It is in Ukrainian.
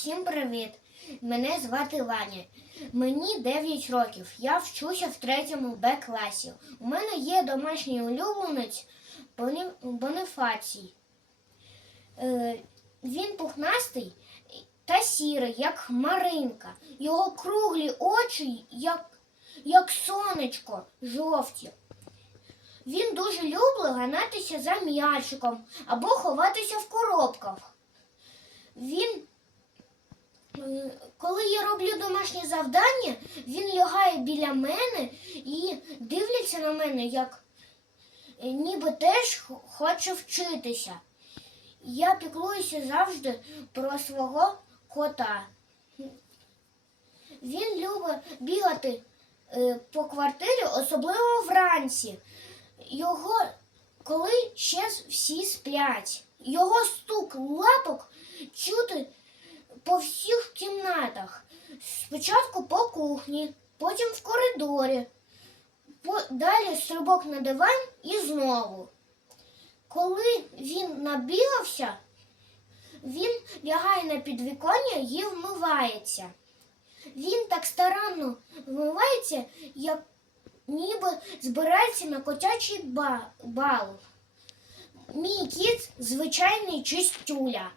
Всім привіт! Мене звати Ваня. Мені 9 років. Я вчуся в третьому Б класі. У мене є домашній улюбленець Бонифацій. Е, він пухнастий та сірий, як хмаринка. Його круглі очі, як, як сонечко, жовті. Він дуже любить ганятися за м'ячиком або ховатися в коробках. Він, коли я роблю домашнє завдання, він лягає біля мене і дивляться на мене, як е, ніби теж хоче вчитися. Я піклуюся завжди про свого кота. Він любить бігати е, по квартирі, особливо вранці. Його, коли ще всі сплять, його стук лапок чути по всіх кімнатах. Спочатку по кухні, потім в коридорі, далі стрибок на диван і знову. Коли він набігався, він лягає на підвіконня і вмивається. Він так старанно вмивається, як ніби збирається на котячий бал. Мій кіт звичайний чистюля.